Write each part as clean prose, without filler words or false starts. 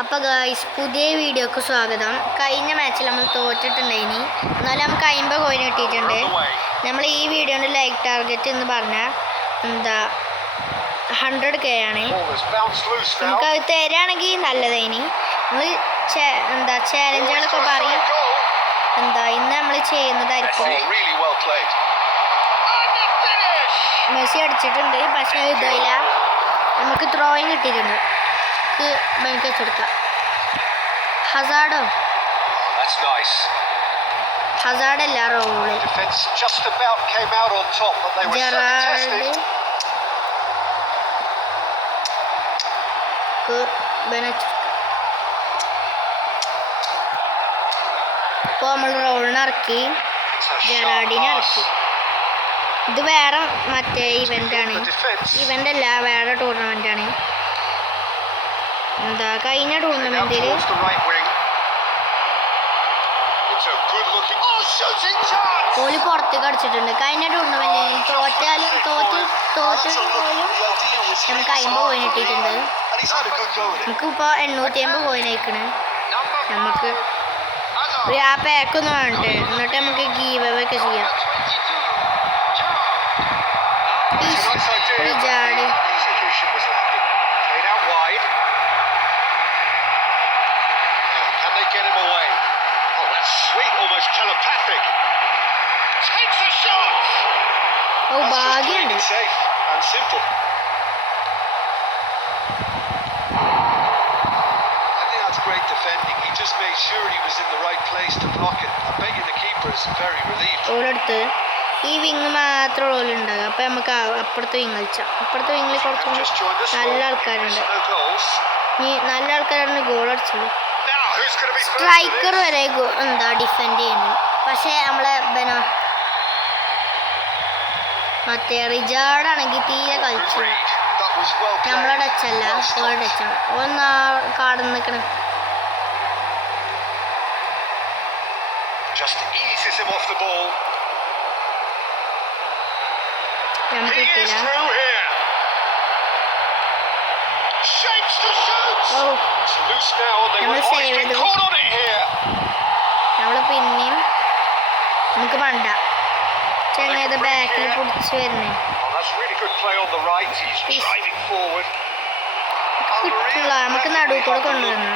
അപ്പോൾ ഗായ്സ് പുതിയ വീഡിയോക്ക് സ്വാഗതം. കഴിഞ്ഞ മാച്ചിൽ നമ്മൾ തോറ്റിട്ടുണ്ടായിനി, എന്നാലും നമുക്ക് 50 കോയിൻ കിട്ടിയിട്ടുണ്ട്. നമ്മൾ ഈ വീഡിയോൻ്റെ ലൈക്ക് ടാർഗറ്റ് എന്ന് പറഞ്ഞാൽ 100K ആണ്. നമുക്കത് തരാണെങ്കിൽ നല്ലതായിനി. നമ്മൾ ചാലഞ്ചുകളൊക്കെ പറയും ഇന്ന് നമ്മൾ ചെയ്യുന്നതായിരിക്കും. മെസ്സി അടിച്ചിട്ടുണ്ട്, പക്ഷേ ഇതല്ല, നമുക്ക് ത്രോയിങ് കിട്ടിയിട്ടുണ്ട്. വെച്ചെടുക്കാം. ഹസാർഡോ ഹസാർഡല്ല റോള് ജെറാൾഡ് ഇപ്പോൾ നമ്മൾ റോളിനെ ഇറക്കി, ജെറാഡിനെ ഇറക്കി. ഇത് വേറെ മറ്റേ ഇവൻ്റാണ്, ഇവൻ്റല്ല വേറെ ടൂർണമെൻ്റാണ്. കഴിഞ്ഞ ടൂർണമെന്റിൽ ഓല് പുറത്തേക്ക് അടിച്ചിട്ടുണ്ട്. കഴിഞ്ഞ ടൂർണമെന്റിൽ തോറ്റാലും പോലും നമുക്ക് 50 കോയിൻ കിട്ടിയിട്ടുണ്ട്. നമുക്കിപ്പോൾ 850 കോയിൻ അയക്കണേ. നമുക്ക് ആ പാക്കൊന്ന് വേണ്ടേ, എന്നിട്ട് നമുക്ക് ഗീവ് അവേ ഒക്കെ ചെയ്യാം. ജാടി get him away. Oh, that's sweet, almost telepathic. Takes a shot. Oh, ഭാഗ്യം. Safe and simple. I think that's great defending. He just made sure he was in the right place to block it. I bet you the keeper is very relieved. ഓളെടുത്ത് ഈ വിങ് മാത്രമേ ഓളുണ്ടാകും. അപ്പം നമുക്ക് അപ്പുറത്തെ വിങ് കളിച്ചാൽ, അപ്പുറത്തെ വിങ്ങിൽ കുറച്ച് നല്ല ആൾക്കാരുണ്ട്. ഈ നല്ല ആൾക്കാരാണ് ഗോൾ അടിച്ചത്. സ്ട്രൈക്കർ വരെ ഡിഫെൻഡ് ചെയ്യുന്നത്. പക്ഷേ നമ്മളെ മറ്റേ റിജാർഡാണെങ്കിൽ തീരെ കളിച്ചു. നമ്മളെ ടച്ചല്ല, ഓൾ ടച്ചാണ്. ഒന്ന് കാട് നിൽക്കണം. നമുക്ക് കിട്ടിയില്ല. നമ്മൾ സേവ് ചെയ്തു. നമ്മൾ പിന്നെയും നമുക്ക് വേണ്ട ചെങ്ങായത് ബാക്കിൽ പിടിച്ച് വരുന്നേ കിട്ടില്ല. നമുക്ക് നടുവിൽ കൂടെ കൊണ്ടുവരണം.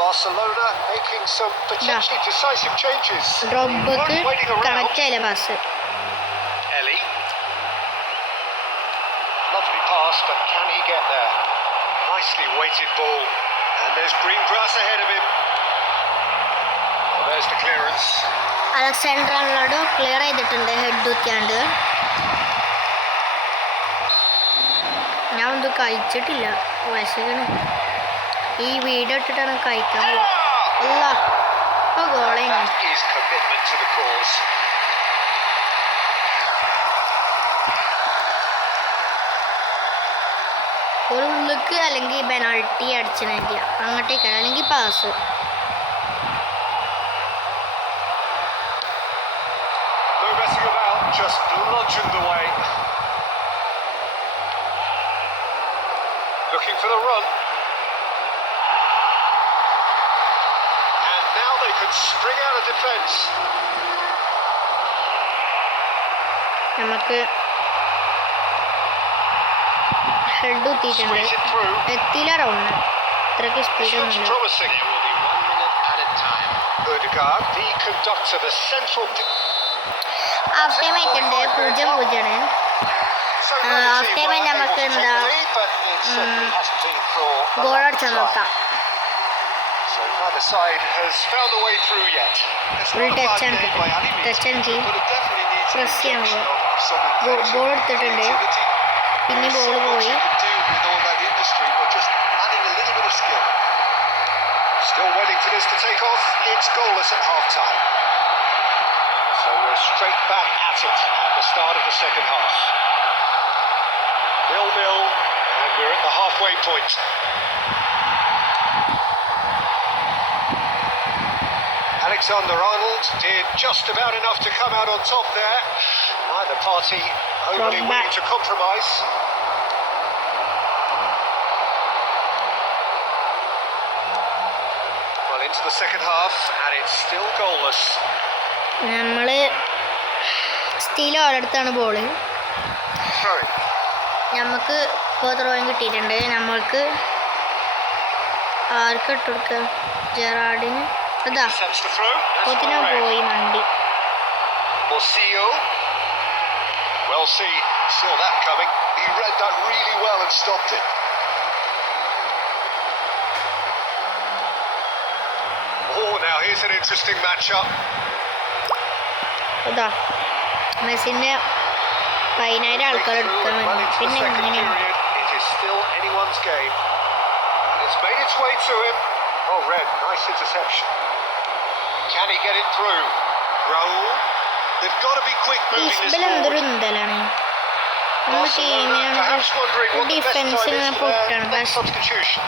Barcelona making some potentially decisive changes. Drop back connect ആയില്ല pass. Ellie. Lovely pass, but can he get there? Nicely weighted ball. And there's green grass ahead of him. Well, there's the clearance. Alexander Arnold clear ചെയ്തിട്ടുണ്ട് ഹെഡ് കുത്തിയാണ്ട്. ഞാൻ ഒന്നും കഴിച്ചിട്ടില്ല, വിശകണം. ഈ വീഡിയോ ഇട്ടിട്ടാണ് കഴിക്കാൻ അല്ല ഗോളേ. ഒരു ഉള്ളിക്ക് അല്ലെങ്കിൽ പെനാൾട്ടി അടിച്ചില്ല, അങ്ങോട്ടേക്ക് അല്ലെങ്കിൽ pass. Looking for the run. Spring out of defense. നമുക്ക് ഹെഡ് കുത്തിയിട്ടുണ്ട്, എത്തിയില്ല റൗണ്ട്. ഇത്രയ്ക്ക് സ്പീഡൊന്നുമില്ല. ഹാഫ് ടൈം ആയിട്ടുണ്ട്, 0-0. ഹാഫ് ടൈം നമുക്ക് ഗോൾ അടിച്ചാൽ നോക്കാം. Neither side has found a way through yet. ഒരു ടച്ചാണ്, ടച്ചാണെങ്കിൽ പ്രസ് ചെയ്യാൻ ബോൾ എടുത്തിട്ടുണ്ട്. പിന്നെ ബോൾ പോയി. Still waiting for this to take off. It's goalless at half time. So we're straight back at it at the start of the second half. 0-0, and we're at the halfway point. Alexander-Arnold did just about enough to come out on top there. Neither party overly Drogba. willing to compromise. Well, into the second half, and it's still goalless. നമ്മൾ സ്റ്റീൽ ഓരോടത്താണ് ball. Throwing. നമുക്ക് ഇപ്പോൾ ത്രോയും കിട്ടിയിട്ടുണ്ട്. നമ്മൾക്ക് ആർക്ക് ഇട്ട് കൊടുക്കുക? ജെറാഡിന്. അതാ Attempts to throw. That's കൊത്തിനാ correct. പോയി മണ്ടി. Morcillo. Well, saw that coming. He read that really well and stopped it. Oh, now here's an interesting matchup. അതാ മെസ്സിൻ്റെ 10,000 ആൾക്കാർ എടുക്കാൻ Well വേണ്ടി. into the പിന്നെ second ഇങ്ങനെയാണ്. period, it is still anyone's game. And it's made its way to him. Oh, Red, nice interception. Can he get it through? Raul. They've got to be quick moving this ഇസ്ബൽ എന്തൊരു forward. ഉന്തലാണ്. നമ്മൾ Barcelona perhaps wondering what the best defence time ഇങ്ങനെ is for പൊട്ടാണ്. their next പക്ഷെ substitution.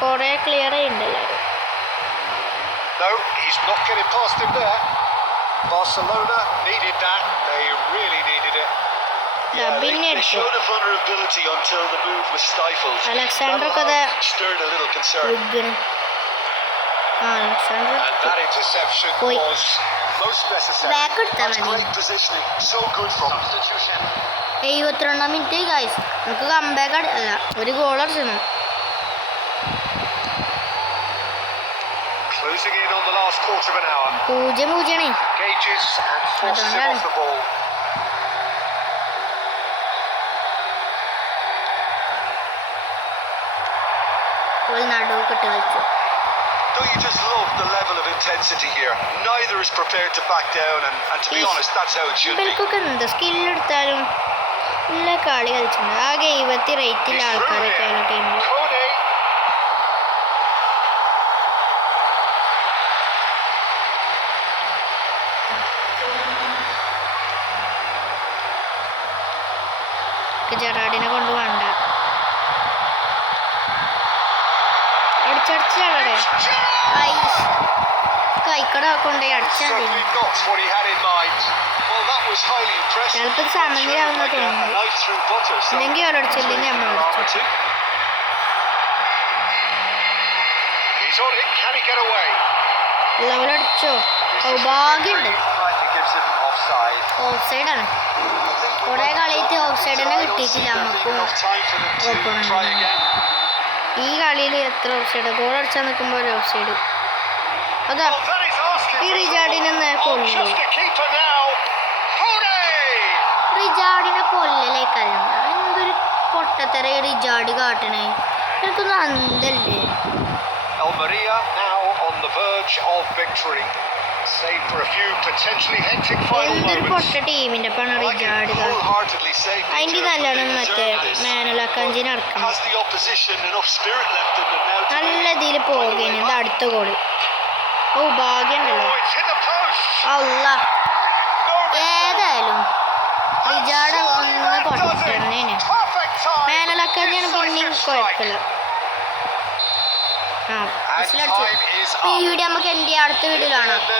കുറേ ക്ലിയർ ചെയ്യുന്നുണ്ടല്ലോ. No, he's not getting past him there. Barcelona needed that. They really needed it. പിന്നെ they എടുത്തു. showed a vulnerability until the move was stifled. Alexander That kada stirred a little concern. Wigan. Alexander And that interception Oi. was most necessary. Back എടുത്താൽ That's മതി. great positioning. So good from substitution. 72 minute guys. നമുക്ക് കംബാക്ക് അല്ല ഒരു ഗോൾ അടിച്ചണം. Closing in on the last quarter of an hour. 0-0 Gauges and forces him off the ball. ഒരു നടുവ് കിട്ടി വെച്ചു. Don't you just love the level of intensity here? Neither is prepared to back down, and to be honest, that's how it should be. ഇവർക്കൊക്കെ എന്ത് സ്കില്ലെടുത്താലും നല്ല കളി കളിച്ചിട്ടുണ്ട്. ആകെ 70 റേറ്റിൽ ആൾക്കാരൊക്കെ ഉള്ള ടീമിൽ. Kone. ജെറാഡിനെ കൊണ്ട് വേണ്ട. അടിച്ചടിച്ചാടെ കൈക്കട കൊണ്ടുപോയി അടിച്ചാൽ മതി. Certainly not what he had in mind. Well, that was highly impressive. ചിലപ്പോൾ സമനിലാവുന്ന Like a തോന്നുന്നു. knife through butter. So ഇല്ലെങ്കിൽ അവരടിച്ചു, ഇല്ലെങ്കിൽ നമ്മൾ അടിച്ചു. He's on it. Can he get away? ലെവലടിച്ചോ? സൗഭാഗ്യമുണ്ട്. Slightly gives him offside. Of സൈഡാണ്. കുറേ കളിയിട്ട് ഓഫ് സൈഡ് തന്നെ കിട്ടിയിട്ടില്ല നമുക്കും ഓപ്പണന്റ്. ഈ കളിയിൽ എത്ര ഓഫ് സൈഡ്? ഗോൾ അടിച്ചാൽ നിൽക്കുമ്പോൾ ഒരു ഓഫ് സൈഡ്. അതാ Well, that is asking ഈ for റിജാർഡിനെ trouble. കൊല്ലു. Just a keeper now. Kone. റിജാർഡിനെ കൊല്ലലേക്കല്ല. എന്തൊരു പൊട്ടത്തര ഈ റിജാർഡ് കാട്ടണേ. എനിക്കൊന്നും അന്തല്ലേ. Almeria now on the verge of victory. Save for a few potentially hectic final എന്തൊരു moments. പൊട്ട ടീമിന്റെ പണ I can റിജാർഡ് കാട്ട. wholeheartedly say they അതിൻ്റെ നല്ലോണം മറ്റേ deserve this. മാനുലാക്കഞ്ചിന് ഇറക്കണം. Has the opposition enough spirit left in them now to നല്ല ഇതിൽ പോകുകയാണ്. ഇത് അടുത്ത ഗോള്. ഓ ഭാഗ്യമുണ്ടല്ലോ. Oh, it's hit the post. അല്ല No, ഏതായാലും റിജാർഡ് ഒന്ന് does പൊട്ടന്നേന്. it. Perfect time. മാനുലാക്കഞ്ചാണ് പിന്നെയും Decisive strike. കുഴപ്പമില്ല. ആ And വിസിലടിച്ചു. time is ഈ up. വീഡിയോ നമുക്ക് എൻ്റെ അടുത്ത വീഡിയോയിലാണ്.